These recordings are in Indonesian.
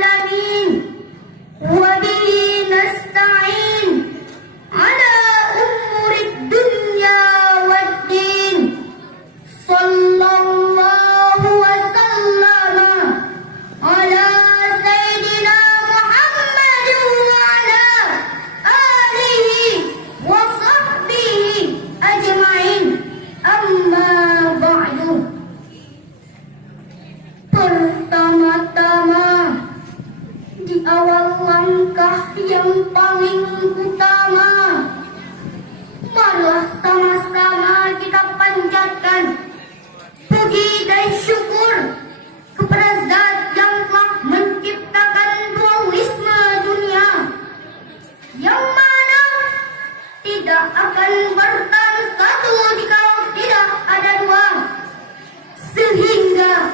العالمين وبه نستعين على أمور الدنيا والدين صلى الله وسلم على سيدنا محمد وعلى آله وصحبه أجمعين أما بعد. Pertama-tama, di awal langkah yang paling utama, marilah sama-sama kita panjatkan puji dan syukur kepada Zat yang telah menciptakan dualisme dunia, yang mana tidak akan bertahan satu jikalau tidak ada dua, sehingga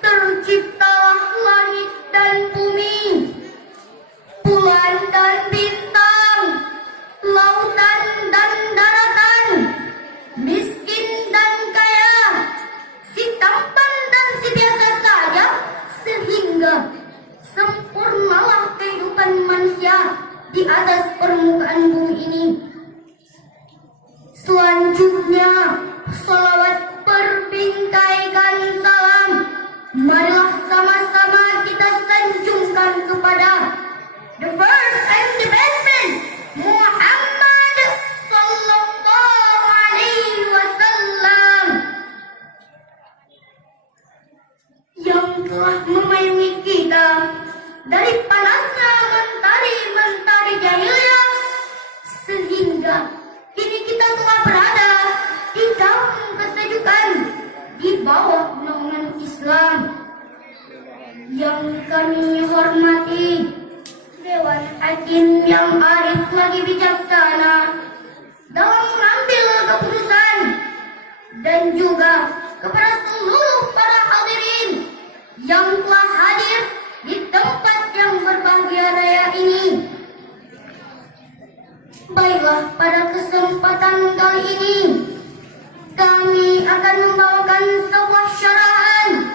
terciptalah langit dan bumi, bulan dan bintang, lautan dan daratan, miskin dan kaya, si tampan dan si biasa saja, sehingga sempurnalah kehidupan manusia di atas permukaan bumi ini. Selanjutnya, salawat berbingkaikan salam, marilah sama-sama kita sanjungkan kepada the first and the best man, Muhammad sallallahu alaihi wasallam, yang telah memayungi kita dari panasnya mentari jahiliyah, sehingga kini kita telah berada di dalam kesejukan di bawah naungan Islam. Yang kami hormati Dewan Hakim yang arif lagi bijaksana dalam mengambil keputusan, dan juga kepada seluruh para hadirin yang telah hadir di tempat yang berbahagia raya ini. Baiklah, pada kesempatan kali ini kami akan membawakan sebuah syarahan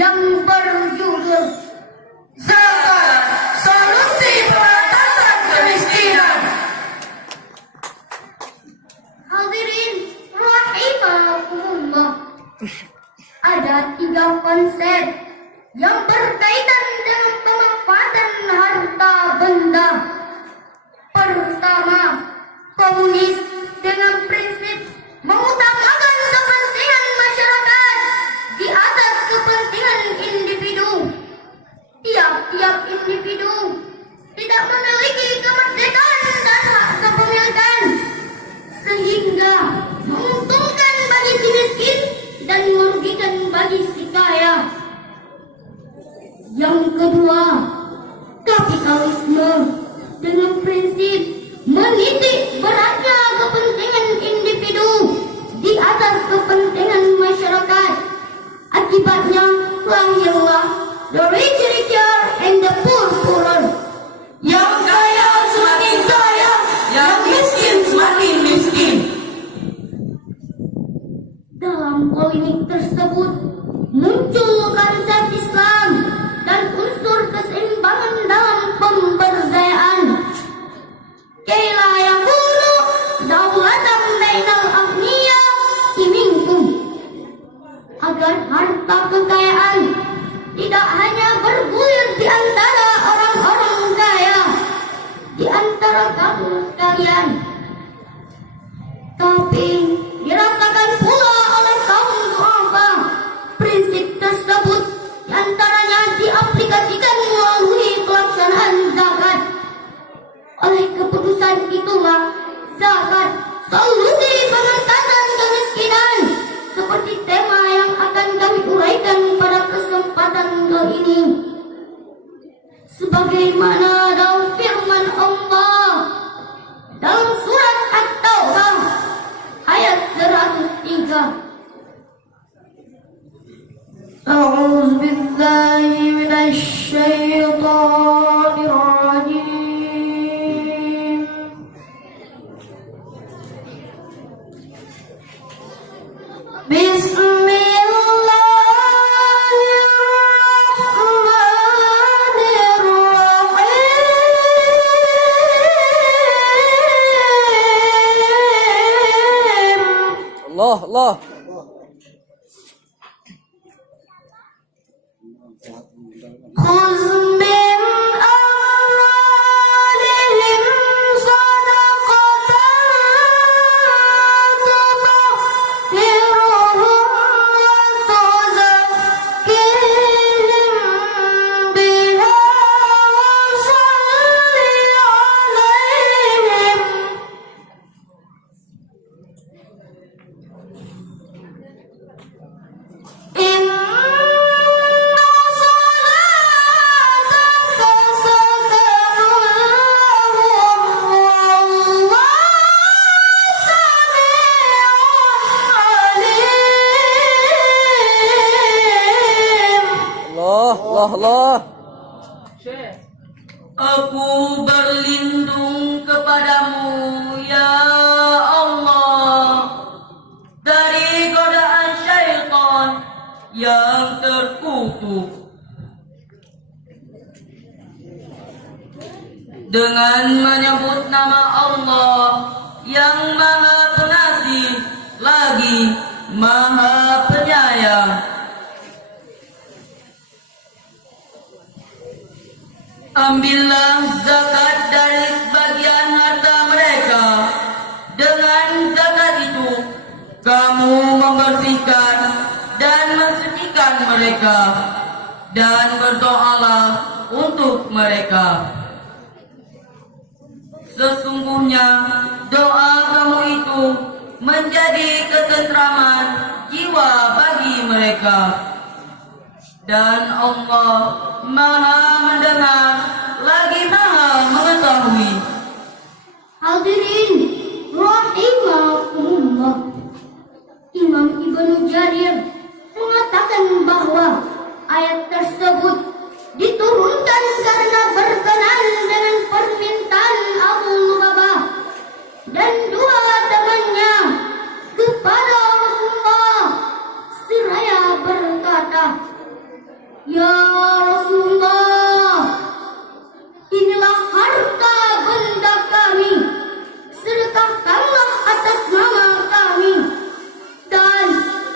yang berjudul Zakat, Solusi Pengatasan Kemiskinan. Hadirin rahimakumullah, ada 3 konsep yang berkaitan dengan pemanfaatan harta benda. Pertama, komunis dengan prinsip mengutamakan kepentingan masyarakat di atas kepentingan individu. Tiap-tiap individu tidak memiliki kemerdekaan dan hak kepemilikan, sehingga menguntungkan bagi si miskin dan merugikan bagi si kaya. Yang kedua, kapitalisme dengan prinsip menitik beratnya kepentingan individu di atas kepentingan masyarakat. Akibatnya lahirlah the rich richer and the poor poorer. Yang kaya semakin kaya, yang miskin semakin miskin. Dalam polemik tersebut muncul konsep Islam dan unsur keseimbangan dalam pemberdayaan. Kaila yakunu daulatan bainal aghniya minkum, agar harta kekayaan tidak hanya bergulir di antara orang-orang kaya, di antara kamu sekalian, tapi dirasakan pula oleh kaum duafa. Prinsip tersebut diantaranya diaplikasikan melalui pelaksanaan zakat. Oleh keputusan itulah zakat, solusi pengangkatan kemiskinan, seperti tema yang akan kami uraikan pada kesempatan kali ini. Sebagaimana dalam firman Allah dalam surat At-Taubah ayat 103. A'udzu billahi minasy syaithanir rajim. Bismillahirrahmanirrahim. Allah. خذ من أموالهم صدقة تطهرهم وتزكيهم بها وصل عليهم إن صلاتك سكن لهم والله سميع عليم. Allah. Aku berlindung kepadamu ya Allah dari godaan syaitan yang terkutuk. Dengan menyebut nama Allah yang Maha Pengasih lagi Maha Penyayang. Ambillah zakat dari sebagian harta mereka. Dengan zakat itu kamu membersihkan dan mensucikan mereka, dan berdoalah untuk mereka. Sesungguhnya doa kamu itu menjadi ketentraman jiwa bagi mereka. Dan Allah Maha mendengar lagi Maha mengetahui. Hadirin rahimakumullah, Imam Ibnu Jarir mengatakan bahwa ayat tersebut diturunkan karena berkenan dengan permintaan Abu Lubabah dan dua temannya kepada Rasulullah seraya berkata, "Ya Rasulullah, inilah harta benda kami, sedekahkanlah atas nama kami dan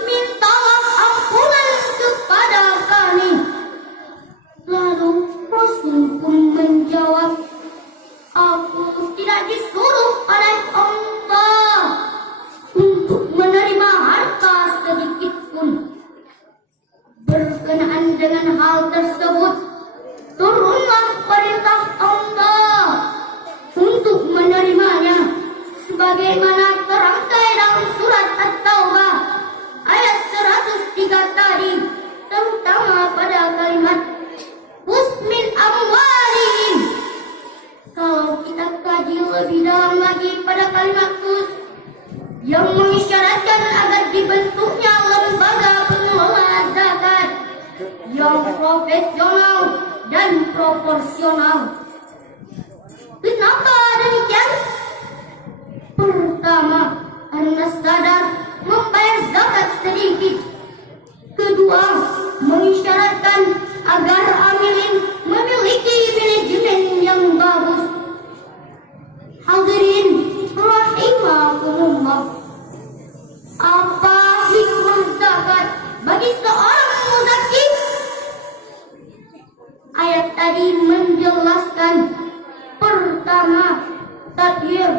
mintalah ampunan kepada kami." Lalu Rasul pun menjawab, "Aku tidak disuruh oleh Allah untuk menerima harta sedikit pun." Berkenaan dengan hal tersebut, turunlah perintah Allah untuk menerimanya, sebagaimana terangkai dalam surat At-Taubah ayat 103 tadi, terutama pada kalimat "Usmin amwalihim." Kalau kita kaji lebih dalam lagi pada kalimat "us" yang mengisyaratkan agar dibentuknya lembaga pengelola zakat yang profesional dan proporsional. Kenapa demikian? Pertama, karena sadar membayar zakat sedikit. Kedua, mengisyaratkan agar amilin memiliki manajemen yang bagus. Hadirin rahimakumullah, apa hikmah zakat bagi seorang muzaki? Ayat tadi menjelaskan, pertama, tathir,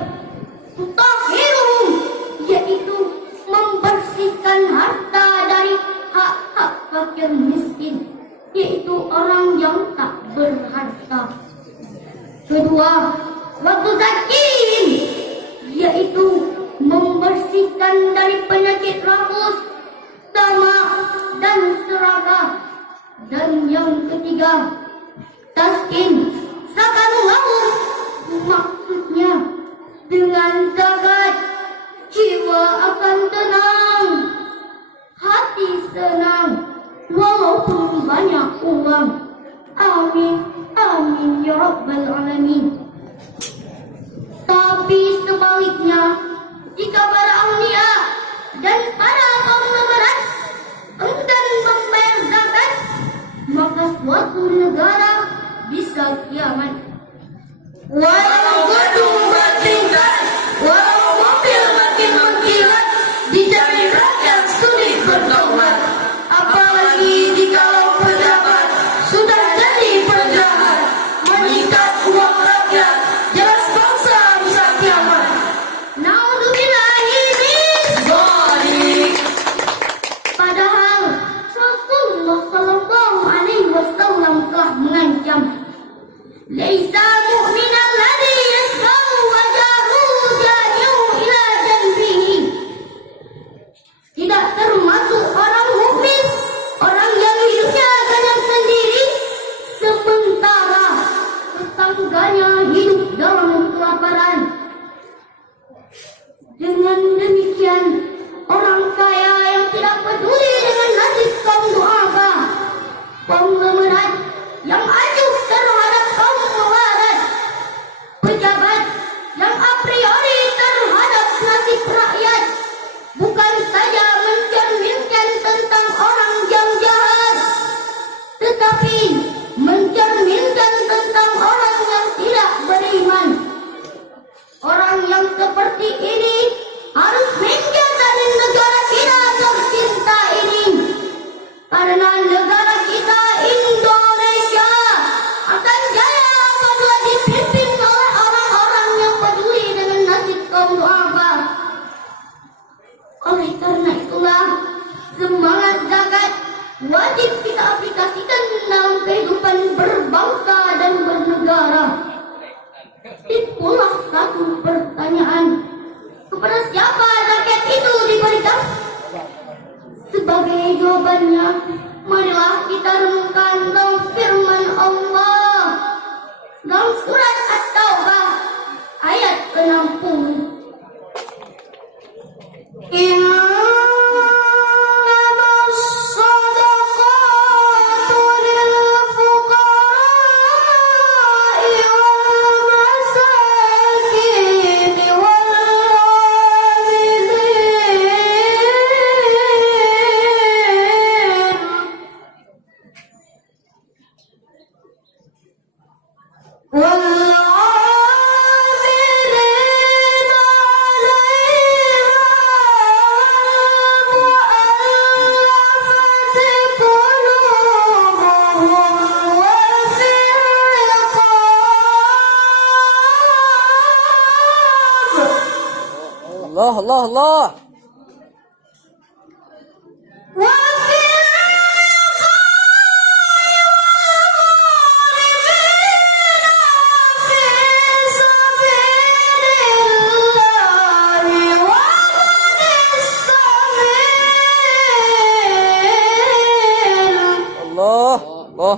tutahhiruhum, yaitu membersihkan harta dari hak-hak fakir miskin, yaitu orang yang tak berharta. Kedua, waktu zakin, yaitu membersihkan dari penyakit rakus, tamak, dan serakah. Dan yang ketiga, taskin, sakanullahu, maksudnya dengan zakat jiwa akan tenang, hati senang, walaupun banyak uang. Amin, amin ya rabbal alamin. Tapi sebaliknya, jika para aulia dan para konglomerat enggan membayar zakat, maka suatu negara bisa kiamat. Walau gedung bertingkat, walau mobil makin mengkilat, dijamin Laisa mu'minan ladzi yasma'u wa jaruhu jami'u ila janbihi. Tidak termasuk orang mukmin, orang yang hidupnya ganang sendiri, sementara tetangganya hidup dalam kelaparan. Dengan demikian, orang kaya yang tidak peduli dengan nasib kaum duafa, konglomerat yang acuh terhadap kaum mewarat, pejabat yang a priori terhadap nasib rakyat, bukan saja mencerminkan tentang orang yang jahat, tetapi mencerminkan tentang orang yang tidak beriman. Orang yang seperti ini harus menjadi negara kita tercinta ini, karena negara kita Indonesia akan jaya apabila dipimpin oleh orang-orang yang peduli dengan nasib kaum duafa. Oleh karena itulah, semangat zakat wajib kita aplikasikan dalam kehidupan berbangsa dan bernegara. Itulah satu pertanyaan, kepada siapa zakat itu diberikan? Sebagai jawabannya, marilah kita renungkan dalam firman Allah dalam surat At-Taubah ayat ke-60. Innamas shadaqatu lil fuqara'i wal masakin wal 'amilin Allah, Allah, Allah. Allah, Allah.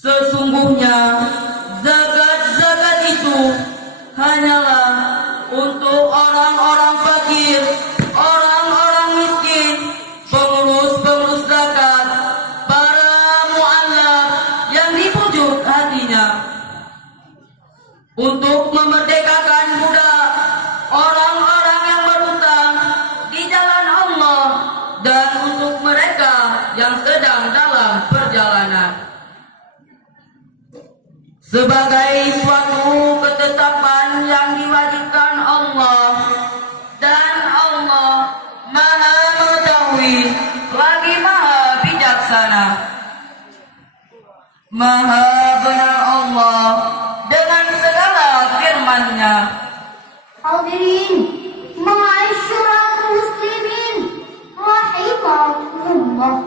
Sesungguhnya zakat-zakat itu hanyalah untuk orang-orang fakir, orang-orang miskin, pengurus-pengurus zakat, para mu'allaf yang dipujuk hatinya, untuk memerdekakan budak, orang-orang yang berhutang di jalan Allah, dan untuk mereka yang sedang dalam perjalanan. Sebagai suatu ketetapan yang diwajibkan Allah, dan Allah Maha Mengetahui lagi Maha Bijaksana. Maha benar Allah dengan segala firman-Nya. Hadirin, ma'asyiral muslimin, rahimakumullah.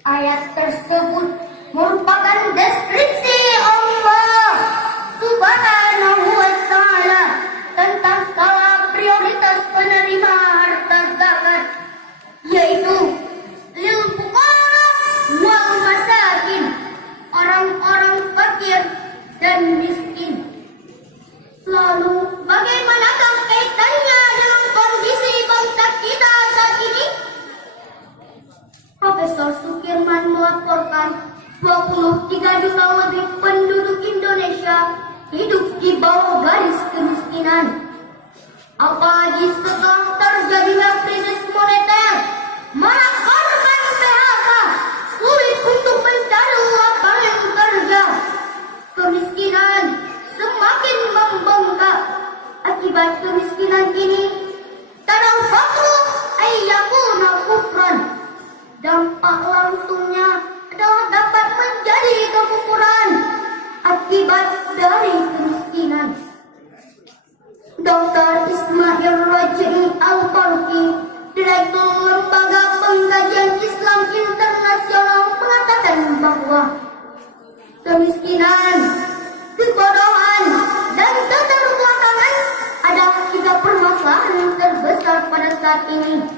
Ayat tersebut merupakan deskripsi Allah Subhanahu wa ta'ala tentang skala prioritas penerima harta zakat, yaitu lil fuqara wal masakin, orang-orang fakir dan miskin. Lalu bagaimanakah kaitannya dengan kondisi bangsa kita saat ini? Profesor Sukirman melaporkan 23 juta lebih penduduk Indonesia hidup di bawah garis kemiskinan. Apalagi setelah terjadinya krisis moneter, mana korban PHK sulit untuk mencari bawah. Kemiskinan, kebodohan, dan keterbelakangan adalah 3 permasalahan yang terbesar pada saat ini.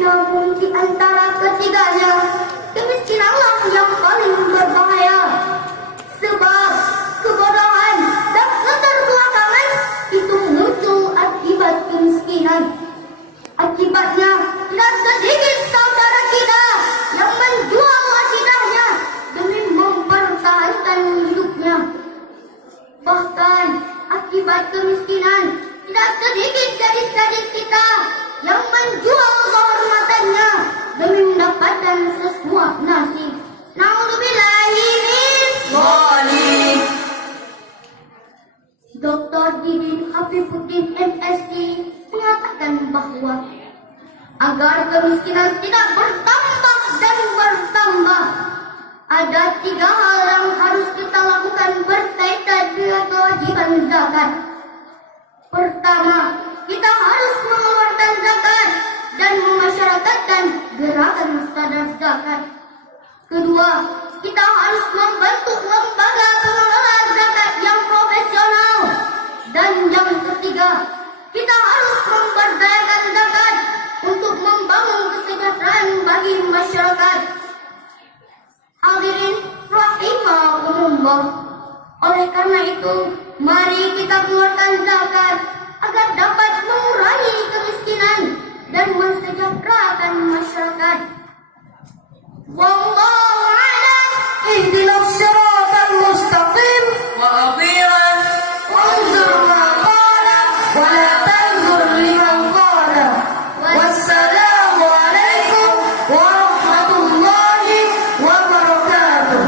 Namun di antara ketiganya, kemiskinanlah yang paling berbahaya. Sebab kebodohan dan keterbelakangan itu muncul akibat kemiskinan. Akibatnya, tidak sedikit saudara kita yang menjual akidahnya demi mempertahankan hidupnya. Bahkan, akibat kemiskinan, tidak sedikit gadis-gadis kita yang menjual kehormatannya demi mendapatkan sesuap nasi. Na'udzubillahi min Zalim. Dr. Didin Hafifuddin MSc mengatakan bahwa agar kemiskinan tidak bertambah dan bertambah, ada 3 hal yang harus kita lakukan berkaitan dengan kewajiban zakat. Pertama, kita harus mengeluarkan zakat dan memasyarakatkan gerakan sadar zakat. Kedua, kita harus membentuk lembaga pengelola zakat yang profesional. Dan yang ketiga, kita harus memberdayakan zakat untuk membangun kesejahteraan bagi masyarakat. Hadirin rahimakumullah. Oleh karena itu, mari kita keluarkan zakat agar dapat mengurangi kemiskinan dan mensejahterakan masyarakat. Wallahu a'lam. Ihdinas siratal mustaqim. Wa akhiran. Wanzur ma qala. Wa la tanzur liman qala. Wassalamu alaikum warahmatullahi wabarakatuh.